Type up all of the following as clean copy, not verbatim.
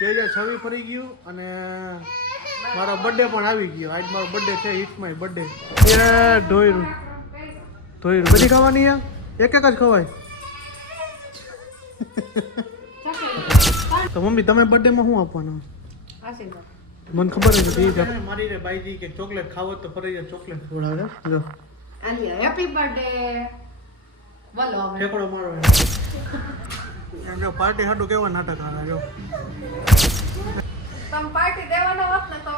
2026 ફરી ગયું અને મારો બર્થડે પણ આવી ગયો. આજ મારો બર્થડે છે. It's my birthday. એ ઢોયરું બધી ખાવાની એક જ ખવાય. તો મમ્મી તમે બર્થડે માં શું આપવાનું? મને ખબર નથી. મારી રે બાઈજી કે ચોકલેટ ખાવો તો ફરજિયાત ચોકલેટ ખવડાવે. જો હેપી બર્થડે બોલો ઠેકડો મારો. પાર્ટી હાટું કેવા નાટક આવે. જો તમે પાર્ટી દેવાનો હોત ને તો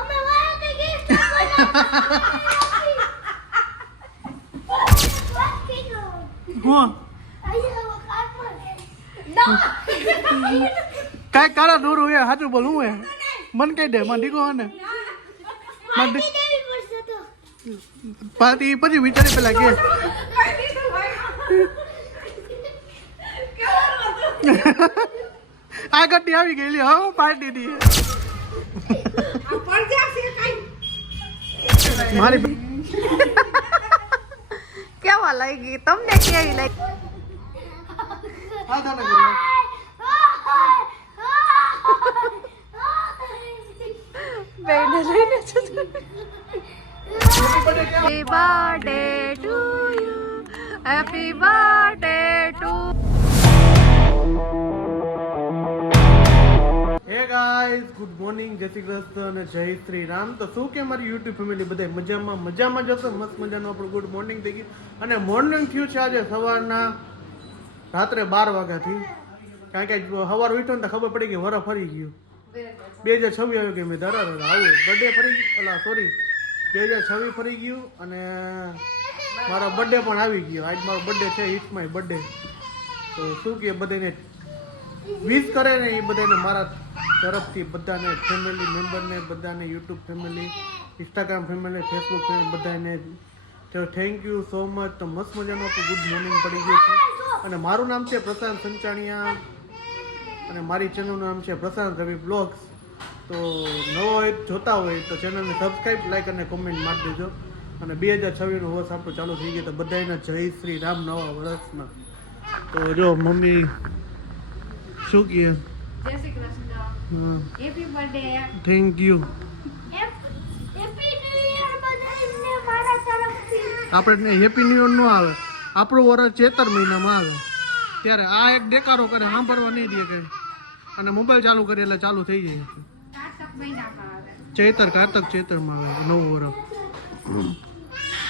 અમે વાયા કે ગિફ્ટ કોણ કાઈ કાળા દોરું હે સાચું બોલું હે મન કહી દે મને દીકો ને પાર્ટી પછી વિચારી પેલા કે આ ગટ્ટી આવી ગયેલી હવે પાર્ટી ની મારી કેવા લાગી તમને? કેવી લાગી? બેને લઈને happy birthday to you, happy birthday two. Hey guys, good morning, જય શ્રી કૃષ્ણ અને જય શ્રી રામ. તો શું કે મારી યુટ્યુબ ફેમિલી બધા મજામાં જશો. મસ્ત મજાનું આપણું ગુડ મોર્નિંગ થઈ ગયું અને મોર્નિંગ થયું છે આજે સવારના રાત્રે 12 વાગ્યાથી. કારણ કે સવાર ઉઠ્યો ને તો ખબર પડી કે વરસ ફરી ગયું. 2026 આવ્યું કે મેં ધરા આવું બર્થડે ફરી અલા સોરી 2026 ફરી ગયું અને મારો બર્થડે પણ આવી ગયો. આજ મારો બર્થડે છે. It's my birthday. તો શું કે બધાને વિશ કરે ને એ બધાને મારા તરફથી બધાને ફેમિલી મેમ્બરને બધાને YouTube family, Instagram family, Facebook family બધાને તો થેન્ક યુ સો મચ. તો મસ્ત મજાનું આપણું ગુડ મોર્નિંગ પડી ગયું છે અને મારું નામ છે પ્રશાંત સંચાણિયા અને મારી ચેનલનું નામ છે પ્રશાંત રવિ બ્લોગ્સ. તો નવો હોય જોતા હોય તો ચેનલને સબસ્ક્રાઈબ, લાઈક અને કોમેન્ટ મારી દેજો. અને 2026નું વર્ષ આપણું ચાલુ થઈ ગયું તો બધાને જય શ્રી રામ નવા વર્ષમાં. તો જો મમ્મી શું કહે? જય Shri Krishna, happy birthday, thank you. Happy new year બધાને મારા તરફથી. આપણે હેપી ન્યુ યર નો આવે, આપણું વર્ષ ચેતર મહિનામાં આવે ત્યારે આ એક દેકારો કરે સાંભળવા નહીં દે કે અને મોબાઈલ ચાલુ કરે એટલે ચાલુ થઈ જાય. કાર્તક મહિનામાં આવે, કારતક ચેતરમાં આવે નવું વર્ષ.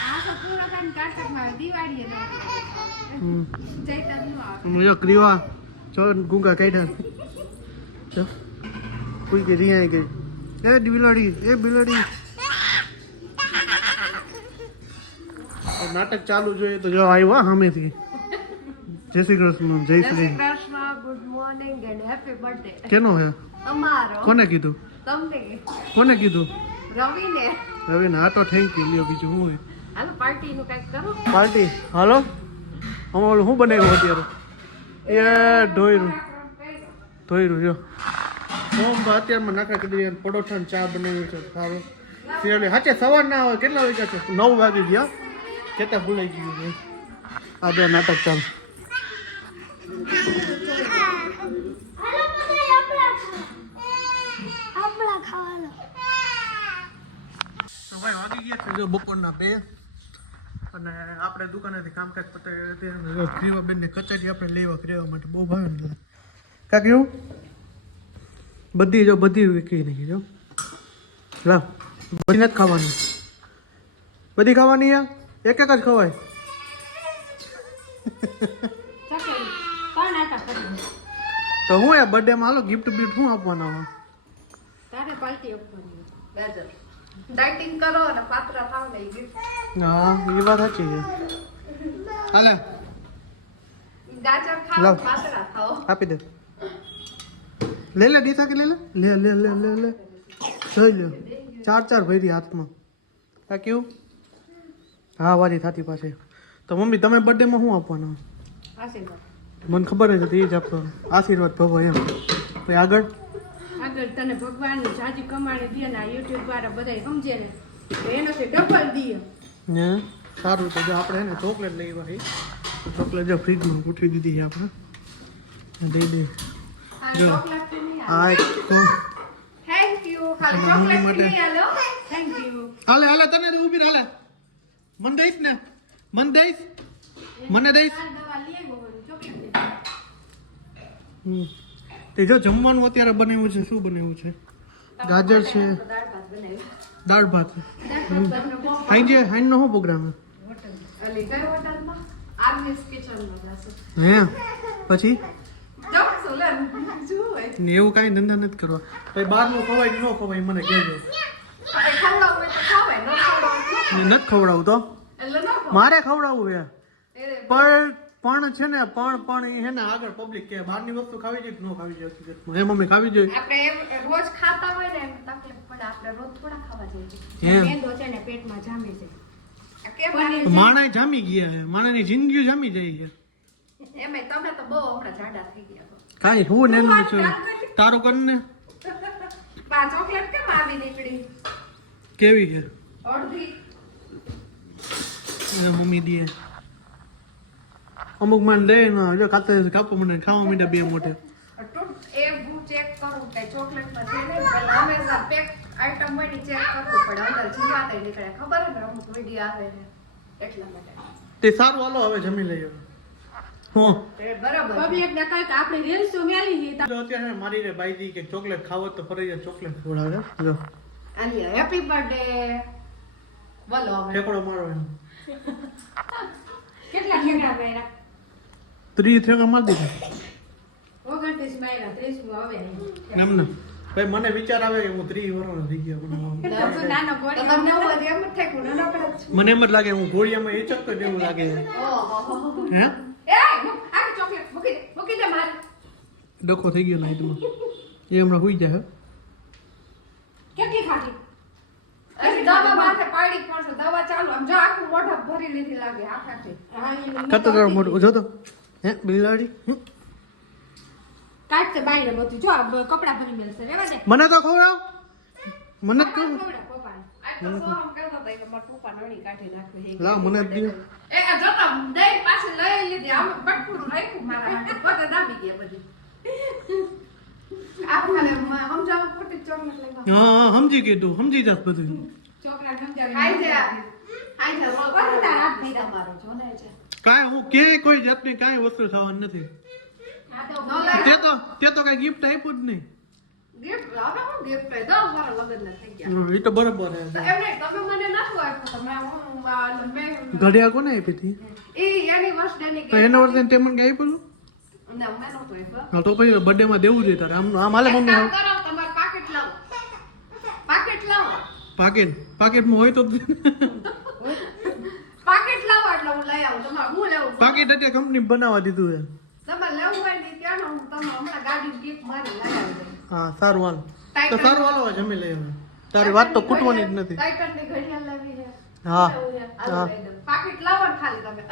આ તો પૂરો થાય કાર્તકમાં આવે, દિવાળીએ ન આવે, ચૈતર નું આવે. મુજો ક્રીવા ચલ ગુંગા કાઢ્યા ચલ કોઈ કે રિયા ગઈ એ બિલાડી નાટક ચાલુ જોઈએ તો જો આવ્યા સામેથી. જય Shri Krishna, Jai Shri Krishna, good morning and happy birthday. કેનો હે? અમારો. કોને કીધું? તમને. કોને કીધું? રવિને. રવિને. હા તો થેન્ક યુ. લ્યો બીજું શું હોય? હાલો પાર્ટી નું કઈક કરો. પાર્ટી હાલો. અમારું શું બનાવ્યું અત્યારે? એ ઢોયરું જો સોમ અત્યારમાં નાખા કરી પરોઠા ને ચા બનાવ્યું છે. સારું સિરિયલ હાચે સવાર ના હોય. કેટલા વાગ્યા છે? 9 વાગી ગયા. કેતા ભૂલાઈ ગયું છે. આ બે નાટક ચાલ. વાગી ગયા છે જો બપોરના 2 અને આપણે દુકાનેથી કામકાજ પતાવી ગ્રીવાબેન ને કચેરી આપણે લેવા માટે બહુ ભાવે ને કાંક એવું બધી વિકી નહીં જો લાવ બધી નથી ખાવાની. બધી ખાવાની એક જ ખવાય. તો હું બર્થડે માં હાલો ગિફ્ટ શું આપવાના હોય? તારે પાર્ટી આપવાની ગાજર ડાયટિંગ કરો અને પાત્રા થાવ ને ગિફ્ટ. હા એ વાત સાચી છે. હાલે ગાજર ખાઓ, પાત્રા ખાઓ. આપી દે. લે ડીસા કે લે જોઈ લે 4 ભરી હાથમાં. આ કેવું? હા વારી થાતી પાસે. તો મમ્મી તમે બર્થડે માં શું આપવાના? આશીર્વાદ. મને ખબર જ હતી એ જ આપવાનો. આશીર્વાદ ભગવા એમ. પછી આગળ તને ભગવાન જાજી કમાણી દે ને યુટ્યુબ દ્વારા બધા સમજે ને એનાથી ડબલ દે. ને સારું તો જો આપણે એને ચોકલેટ લઈ આવી. ચોકલેટ જો ફ્રીજમાં ગોઠવી દીધી છે આપણે. દે જો આ થેન્ક યુ ખાલી મમ્મી ચોકલેટ માટે. નહીં આલો થેન્ક યુ હાલે હાલે તને તો ઊભી રહે, હાલે મને દઈશ ને, મને દઈશ, મને દઈશ. દવા લઈ આવ્યો ચોકલેટ હમ. તે જો જમવાનું અત્યારે બનાવ્યું છે, શું બનાવ્યું છે? ગાજર છે, દાળ ભાત બનાવી દાળ ભાત. દાળ ભાત બહુ હાઈજે હાઈનો શું પ્રોગ્રામ અલી ગઈ હોટલમાં આર્મીસ કિચનમાં જશે હે? પછી જમશું લે શું હોય ને એવું કાંઈ ધંધા નથી કરવા. ભાઈ બહારનું ખવાય કે ન ખવાય મને કહેજો. આપણે ખવડાવવું હોય તો ખવાય ન ખવડાવવું ને નથી ખવડાવું તો એટલે ન ખવાય મારે ખવડાવવું છે. એ પણ છે ને પણ એ હે ને આગળ પબ્લિક કે બહારની વસ્તુ ખાવી જોઈએ કે ન ખાવી જોઈએ હકીકતમાં. હે મમ્મી ખાવી જોઈએ. આપણે એમ રોજ ખાતા હોય ને એમ તકલીફ પડે આપણે રોજ થોડા ખાવા એમ. જોઈએ મેંદો છે ને પેટમાં જામે છે આ કેમ લાગે? માણસ જામી ગયા છે, માણસની જિંદગી જામી જાય છે. એમાંય તમે તો બહુ હમણાં જાડા થઈ ગયા છો કાંઈ હું ને એનું છું તારું કર ને. પા ચોકલેટ કેમ આવી નીકળી કેવી છે અડધી એ મમ્મી દે અમુક માન દે ને જો ખાતે કાપો મને ખાવા માંડ્યા બે મોટે. એ હું ચેક કરું કે ચોકલેટમાં છે ને પહેલા હંમેશા પેક આઈટમ હોય ને ચેક કરવું પડે અંદર જીવાત નીકળે ખબર ને અમુક વિડીયો આવે ને એટલા માટે તે સારું હાલો હવે જમી લઈએ. હું એ બરાબર પબ્લિક ને કઈક આપણે રીલ્સ તો મેલી લીધા જો અત્યારે મારી રે બાઈજી કે ચોકલેટ ખાવો તો ફરજિયાત ચોકલેટ ખવડાવે. જો આલી હેપી બર્થડે બોલો હવે ઠેકડો મારો એમ કેટલા ઠેકડા માર્યા 30 ઠેકડા મારી દીધા 29 માર્યા 30 માં હવે નહીં. એમ ને ભાઈ મને વિચાર આવે કે હું 30 વર્ષનો થઈ ગયો મને તો નાનો તો ગોળી તમને એવું બધું એમ જ થાય કે હું નાનકડો જ છું. મને એમ જ લાગે હું ઘોડિયામાં એ ચક્કર જેવું લાગે છે. ઓહો હે એ આ ચોકલેટ મૂકી દે મારે ડખો થઈ ગયો નાઈટમાં એ હમણાં હુઈ જાય. કેટલી ખાટી અરે દવા માથે પાડી પડશે દવા ચાલુ આમ જો આખું મોઢા ભરી લીધી લાગે આખાથી હા ઈ કતો તારો મોટો જો તો હે બિલાડી કાઢતે બાઈને બધું જો આ કપડા ભરી મેલશે રેવા દે મને તો ખવડાવ મને જ કહું ખવડા પપ્પાને આ તો સોહમ કહેતો હતો કે મારા પપ્પા નળી કાઢી નાખવી લાવ મને જ દે. એ આ જોતા દહીં પાછી લઈ લીધી આમ બટકું રાખ્યું મારા માટે પોતે દાબી ગયા બધી આ ખાલે સમજાવું ખોટી ચોકલેટ લેવા હા સમજી ગયું સમજી જાત બધું. છોકરા સમજાવી ખાઈ છે રોલ કોણ તાર હાથ ભર્યા? તમારું જોને છે કાંઈ હું કે કોઈ જાતની કાંઈ વસ્તુ ખાવાની નથી. આ તો નો લાગે તે તો કાંઈ ગિફ્ટ આપ્યું જ નહીં. ગિફ્ટ લાવે હું ગિફ્ટ દે 10 વાર લગન ના થઈ ગયા એ તો બરોબર તો છે. એમને તમે મને નતું આપ્યું તમે હું મેં ઘડિયાળ કોને આપી હતી? એની વર્ષની તો એના વર્ષે તે મને કાંઈ આપ્યું? ના મેં નતું આપ્યું હા તો પછી બર્થડે માં દેવું જોઈએ તારે. આમ આમ હાલે એક મમ્મી કામ કરો તમાર પાકેટ લાવો પાકેટમાં હોય તો પાકેટ લાવો એટલે હું લઈ આવું તમારે હું લેવું પાકેટ અત્યારે કંપની બનાવવા દીધું છે. તમારે લેવું હોય ને ત્યાં હું તમને હમણાં ગાડી ગિફ્ટ મારી લગાવી દઉં હા સારું હાલ તો સારું હાલો હવે જમી લઈએ હવે. તારી વાત તો ખૂટવાની જ નથી. ટાઇટનની ઘડિયાળ લાવી છે હા હાલો લઈ દઉં. પાકેટ લાવો ને ખાલી તમે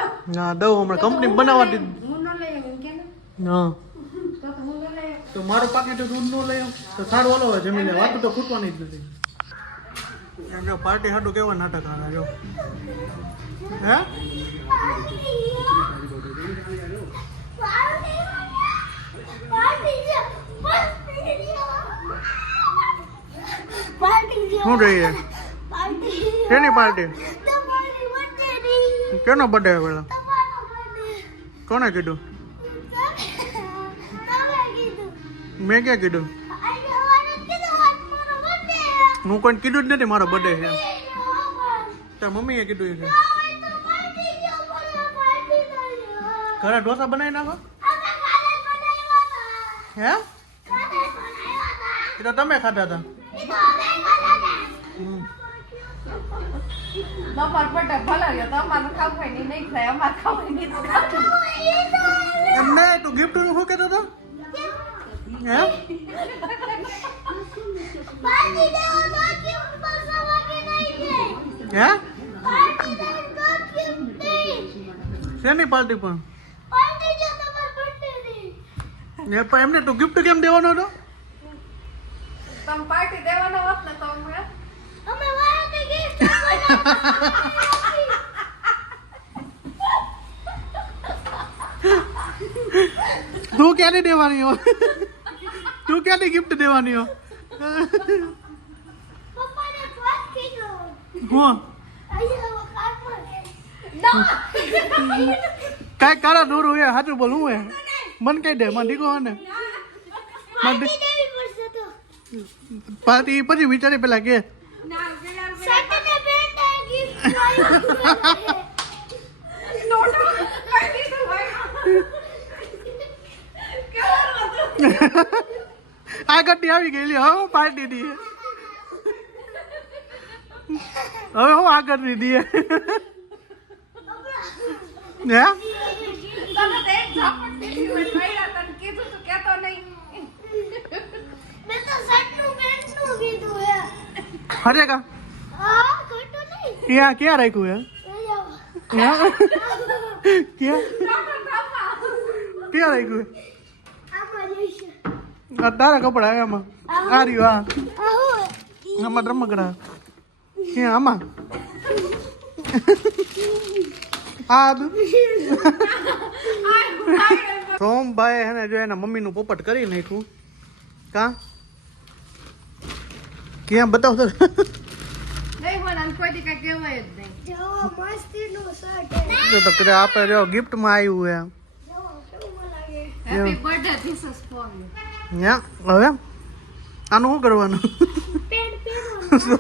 હા દઉં હમણાં કંપની બનાવવા દીધું. હું ન લઈ આવું એમ કે ને હા તો હું ન લઈ આવું. તો મારું પાકેટ દૂધ નો લઈ આવ તો સારું હાલો હવે જમી લે. વાત તો ખૂટવાની જ નથી. એમ જો પાર્ટી હાટું કેવા નાટક આવે જો હે શું જોઈએ શેની પાર્ટી? કેનો બર્થડે પેલા કોને કીધું? મેં ક્યાં કીધું? હું કોઈ કીધું જ નથી મારો બર્થડે છે. તાર મમ્મીએ કીધું છે. ઘરે ઢોસા બનાવી નાખો. હે એ તો તમે ખાધા હતા. તમાર પટે ભલે રહ્યો તમારે ખાવાની નહીં થાય અમારે ખાવાની તો ખાતું એમ નહીં તું ગિફ્ટ નું શું કહેતો હતો? હે હે શેની પાર્ટી પણ? એ પણ એમને તું ગિફ્ટ કેમ દેવાનો હતો? તમે પાર્ટી દેવાનો હોત ને તો અમે તું ક્યારે દેવાની હોય? તું તું ક્યાંથી ગિફ્ટ દેવાની હો પપ્પાને પોસ્ટ કીધું હું કાંઈ કાળા દોરું એ સાચું બોલ હું એ મન કહી દે મને દીકો ને પાર્ટી પછી વિચારે પેલા કે સટને બેન ગિફ્ટ આ ગટ્ટી આવી ગયેલી હવે પાર્ટી દી હવે હું આગળ ની દઈએ હે તમે તો એક ઝાપટ દીધી હોય ભાઈડા તને કીધું તું કહેતો નહીં મેં તો સટનું બેનનું કીધું હે હરે કા આ ખોટું નહીં ક્યાં રાખ્યું હે ક્યાં ક્યાં રાખ્યું આમાં જઈશ આ તારા કપડા એમાં આ રહ્યું આહો આમાં રમકડા ક્યાં આમાં આ સોમભાઈ હે ને જો એના મમ્મીનું પોપટ કરી નાખ્યું કા ક્યાં બતાવ તો નહીં મને આમ કોઈથી કાંઈ કહેવાય જ નહીં જો મસ્તીનું શર્ટ તો કરે આપણે જો ગિફ્ટમાં આવ્યું હે જો કેવું લાગે happy birthday this is for you હવે આનું શું કરવાનું પેન પહેરવાનું સો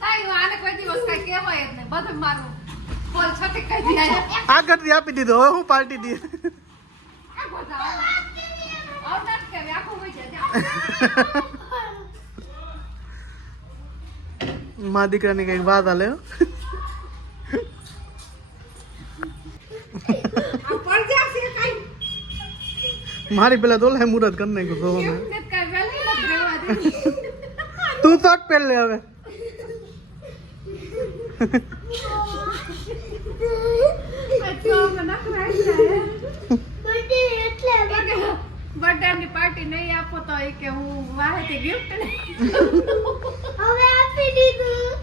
તાઈ આને કોઈ દિવસ કાંઈ કહેવાય જ નહીં બધું મારું બોલ છઠ્ઠી કહી દીધા આગળથી આપી દીધો હવે હું પાર્ટી દઈએ આ બધા આવતા જ કે આખું હોય છે મા દીકરાની કઈક વાત હાલે હો. આ પડજા છે કાંઈ મારી પેલા તો લાય મુહૂર્ત કરી નાખ્યું તો ને કાંઈ વેલી નથી રહેવા દીધી તું તો જ પહેર લે હવે બર્થડે એટલે બર્થડે પાર્ટી નહીં આપો તો એ કે હું વાહેથી ગિફ્ટ હવે આપી દીધું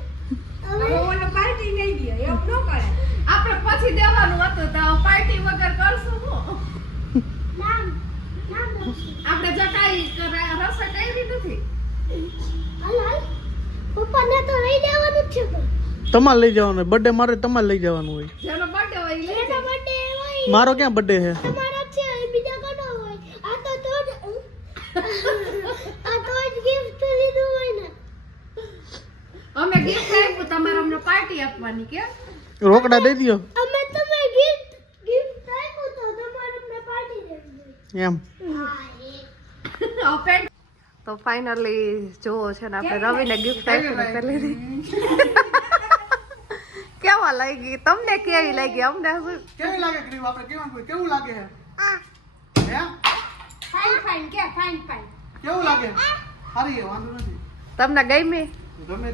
હવે ઓલો પાર્ટી નહીં દે એવું ન કરે આપણે પછી દેવાનું હતું તો પાર્ટી વગર કરશું હું નામ નામ આપણે જો કાંઈ રસોઈ કરી નથી હાલ હાલ પપ્પાને તો લઈ જવાનું જ છે પણ તમારે લઈ જવાનું બર્થડે મારે તમારે લઈ જવાનું હોય જેનો બર્થડે હોય એ લઈ એનો જાય. બર્થડે હોય મારો ક્યાં બર્થડે છે તમારો છે એ બીજા કોનો હોય આ તો જ આ તો જ ગિફ્ટ લીધું હોય ને અમે ગિફ્ટ આપ્યું તમારે અમને પાર્ટી આપવાની કે રોકડા દઈ દો અમે તમે ગિફ્ટ આપ્યું તો તમારે અમને પાર્ટી દેવી એમ તો ફાઇનલી જોવો છે ને આપણે રવિને ગિફ્ટ આપ્યું ને પેલી કેવા લાગી તમને કેવી લાગી અમને શું કેવી લાગે ક્રીમ આપણે કેવું લાગે હે હે ફાઇન ફાઇન કે ફાઇન ફાઇન કેવું લાગે સારી હે વાંધો નથી તમને ગમી ગમે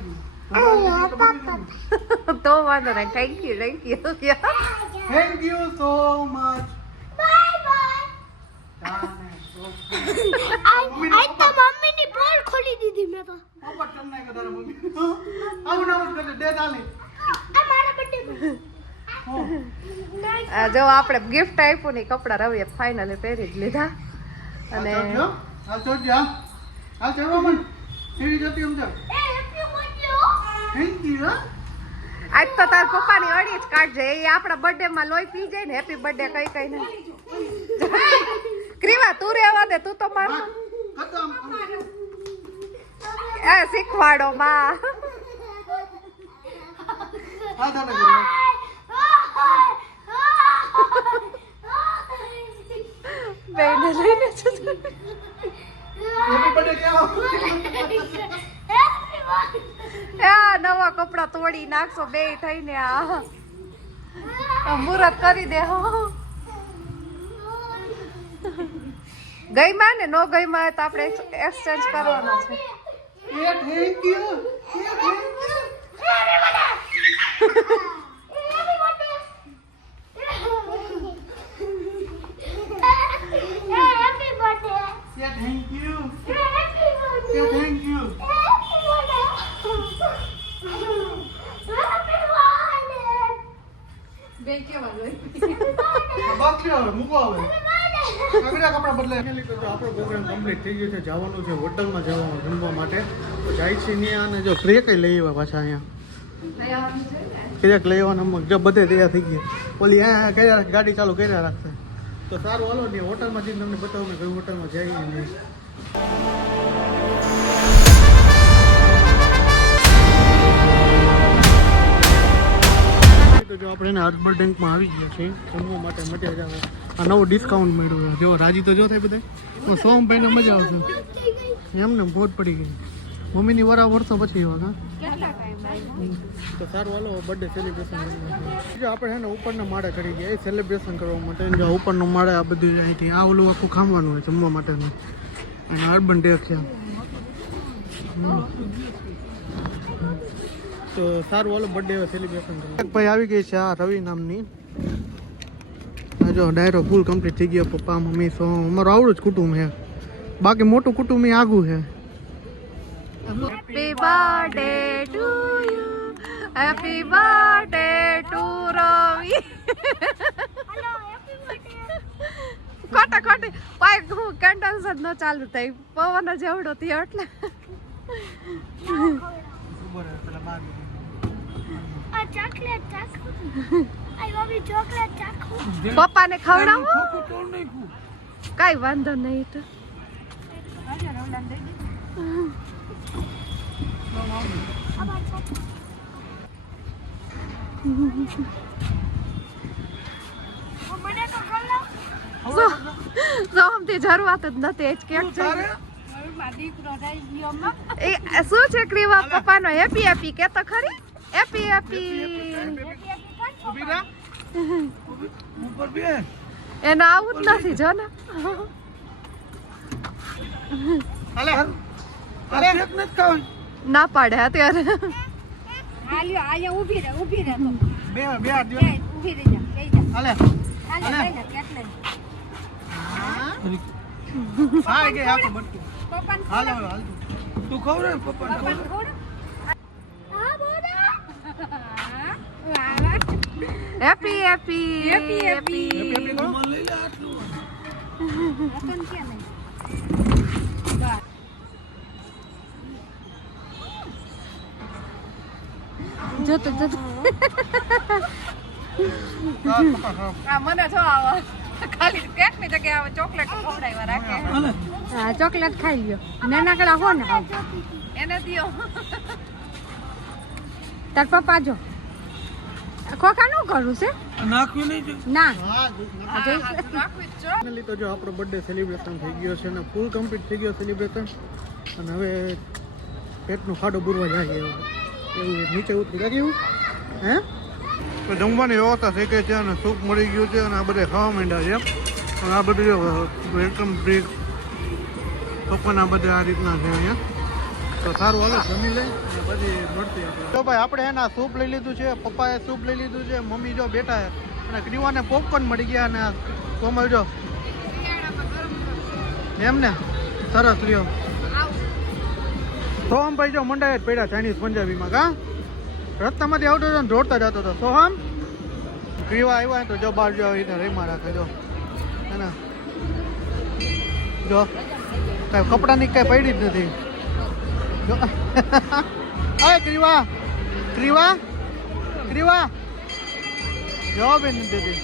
તો વાંધો નહીં thank you thank you so much bye bye આજ તો મમ્મીની પોલ ખોલી દીધી મેં તો પોપટ કર નાખ્યો તારા મમ્મી આવું ના કરે દે તાલી આ મારા બર્થડે પર જો આપણે ગિફ્ટ આપ્યું ને કપડા રવિએ ફાઇનલી પહેરી જ લીધા અને હાલ ચોડ્યા હાલ ચડવા મન સીડી જતી સમજા એ હેપી બર્થડે થેન્ક યુ આજ તો તાર પપ્પાની અડી જ કાઢજે એ આપણા બર્થડે માં લોહી પી જાય ને હેપી બર્થડે કઈ કઈ ને ક્રીવા તું રહેવા દે તું તો માર એ શીખવાડો માં હા દાદા કરો બેને લઈને હેપી બર્થડે કેવો આ નવા કપડા તોડી નાખશો બે થઈને આ મુહૂર્ત કરી દે હો ગઈ માં ને નો ગઈ માં તો આપણે એક્સચેન્જ કરવાના છે thank you happy birthday Say thank you. Happy birthday Say thank you. બે કેવા લોહી બાકી હવે મૂકો હવે કપડા બદલાય આપણો પ્રોગ્રામ કમ્પ્લીટ થઈ ગયો છે. જવાનું છે હોટલમાં જવાનું જમવા માટે. તો જાય છે ત્યાં અને જો ક્રેક લઈ આવ્યા પાછા અહીંયા ક્રેક લઈ આવવાના જો બધે તૈયાર થઈ ગયા. ઓલી અહીંયા કર્યા ગાડી ચાલુ કર્યા રાખશે. તો સારું હાલો ને હોટલમાં જઈને તમને બતાવું ને કઈ હોટલમાં જઈએ નહીં. તો જો આપણે એને હાર્બર બેંકમાં આવી ગયા છીએ જમવા માટે મજા જ આવે. આ નવો ડિસ્કાઉન્ટ મળ્યું છે. જો રાજી તો જો થાય બધા સોમ ભાઈને મજા આવશે એમને ભોજ પડી ગઈ. મમ્મીની વર્ષો પછી એવા તો સારું હાલો બર્થડે સેલિબ્રેશન જો આપણે છે ને ઉપરના માળે ચડી ગયા એ સેલિબ્રેશન કરવા માટે. જો ઉપરનો માળે આ બધું અહીંથી આ ઓલું આખું ખાવાનું હોય જમવા માટેનું અને અર્બન ડેક છે. તો સારું હાલો બર્થડે સેલિબ્રેશન કરવા. એક ભાઈ આવી ગઈ છે આ રવિ નામની. જો ડાયરો ફૂલ કમ્પ્લીટ થઈ ગયો. પપ્પા મમ્મી સો અમારું આવડું જ કુટુંબ છે. બાકી મોટું કુટુંબ એ આગું છે. Happy birthday to you happy birthday to Ravi ખોટા ખોટી પાય હું કેન્ડલ્સ જ ન ચાલુ થઈ પવન જ એવડો થયો એટલે ચોકલેટ ચાખું આઈ ચોકલેટ ચાખું પપ્પાને ખવડાવો કઈ વાંધો નહીં તો સોમથી જરૂરત જ નથી જ કેક છે એ શું છે ક્રીવા પપ્પાનો હેપી હેપી કે તો ખરી હેપી હેપી એને આવું જ નથી જો ને ના પાડે અત્યારે ઊભી રહે તો બે બે ઊભી રહી જા લઈ જા હાલે હાલે લઈ જા કેટલે હા કે આપો બટકું પપ્પાને હાલે હાલ તું ખવરે પપ્પા પપ્પાને ખવડાવ હા બોલા happy happy happy happy happy કો રતન ક્યાં નહીં જોતો જોતો આ મને જો આવો ખાલી કેક ની જગ્યાએ આવે ચોકલેટ ખવડાવ્યા રાખે હા ચોકલેટ ખાઈ લ્યો નાનકડા હો ને એને દિયો તાર પપ્પા જો ખોખા નું કરું છે નાખ્યું નહીં ના રાખવી જ જો ફાઇનલી તો જો આપણો બર્થડે સેલિબ્રેશન થઈ ગયો છે અને ફૂલ કમ્પ્લીટ થઈ ગયો સેલિબ્રેશન. અને હવે પેટનો ખાડો બુરવા જાય એવું નીચે ઉતરી લાગ્યું હે. તો જમવાની વ્યવસ્થા થઈ ગઈ છે અને સૂપ મળી ગયું છે અને આ બધા ખાવા માંડ્યા છે. અને આ બધું વેલકમ ડ્રિંક પપ્પાના બધા આ રીતના છે અહીંયા. તો સારું હાલો જમી લે અને પછી મળતી આપણે. તો ભાઈ આપણે એના સૂપ લઈ લીધું છે. પપ્પાએ સૂપ લઈ લીધું છે. મમ્મી જો બેઠા છે અને ક્રીવાને પોપકોર્ન મળી ગયા અને કોમલ જો એમ ને સરસ લ્યો. સોહમભાઈ જો મંડાય જ પડ્યા ચાઇનીઝ પંજાબીમાં કા રસ્તામાંથી આવતો હતો ને દોડતા જતો હતો. સોહમ ક્રીવા આવ્યા તો જો બહાર જો એને રેમાં રાખે જો હે ને જો કાંઈ કપડાની કાંઈ પડી જ નથી જો અરે ક્રીવા ક્રીવા ક્રીવા જવાબ એ નથી દેતી.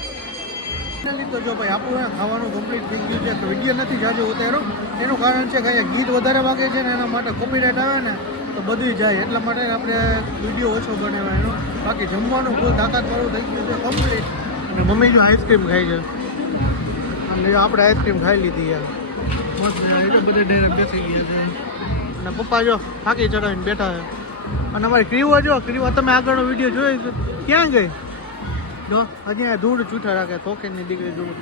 તો જો ભાઈ આપણું ખાવાનું કમ્પ્લીટ થઈ ગયું છે. તો વિડીયો નથી જાજો ઉતાર્યો એનું કારણ છે કે અહીંયા ગીત વધારે વાગે છે ને એના માટે કોપીરાઇટ આવે ને તો બધું જાય એટલા માટે આપણે વિડીયો ઓછો બનાવ્યો એનો. બાકી જમવાનું ફૂલ તાકાતવાળું થઈ ગયું છે કમ્પ્લીટ. અને મમ્મી જો આઈસ્ક્રીમ ખાઈ છે અને આપણે આઈસ્ક્રીમ ખાઈ લીધી યાર મસ્ત એટલે બધા ડેરે બેસી ગયા છે. અને પપ્પા જો થાકી ચડાવીને બેઠા છે. અને અમારી ક્રીવા જો ક્રીવા તમે આગળનો વિડીયો જોયો છે ક્યાં ગઈ જો હજી ધૂળ છૂટા રાખે તોકેની દીકરી ધૂળ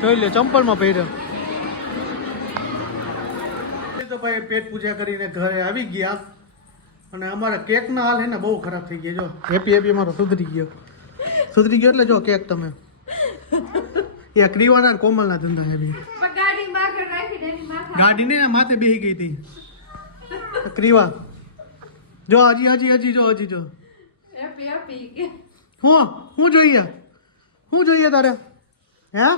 જોઈ લે ચંપલમાં પહેર્યો. તો ભાઈ પેટ પૂજા કરીને ઘરે આવી ગયા અને અમારા કેકના હાલ હે ને બહુ ખરાબ થઈ ગયા. જો હેપી હેપી અમારો સુધરી ગયો એટલે જો કેક તમે એ ક્રીવાના કોમલના ધંધા હેપી ગાડી માગર રાખી દે એની માથે ગાડીને માથે બેહી ગઈ હતી ક્રીવા જો હજી જો હેપી હેપી હું જોઈએ તારે હે આ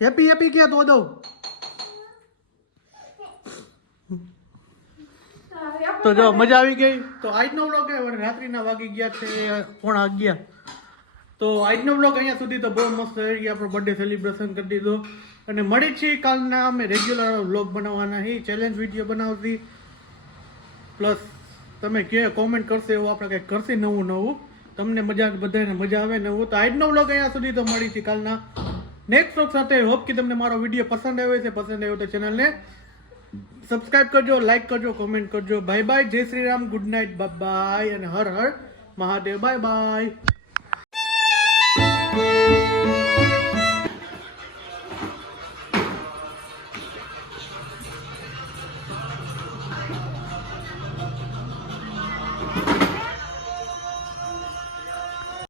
હેપી હેપી કે તો દઉં તો જો મજા આવી ગઈ તો આજનો વ્લોગ રાત્રિના વાગી ગયા છે 11:30 તો આજનો વ્લોગ અહીંયા સુધી તો બહુ મસ્ત રહી ગયો. આપણો બર્થડે સેલિબ્રેશન કરી દીધો અને મળી છીએ કાલના અમે રેગ્યુલર વ્લોગ બનાવવાના હી ચેલેન્જ વિડીયો બનાવતી પ્લસ તમે કે કોમેન્ટ કરશે એવું આપણે કંઈક કરશે નવું તમને મજા બધાને મજા આવે નવું. તો આજનો વ્લોગ અહીંયા સુધી તો મળી છીએ કાલના નેક્સ્ટ વ્લોગ સાથે. હોપ કે તમને મારો વિડીયો પસંદ આવ્યો છે. પસંદ આવ્યો તો ચેનલને સબસ્ક્રાઇબ કરજો, લાઈક કરજો, કોમેન્ટ કરજો. બાય બાય, જય Shri Ram, good night, bye bye અને હર હર મહાદેવ, બાય બાય.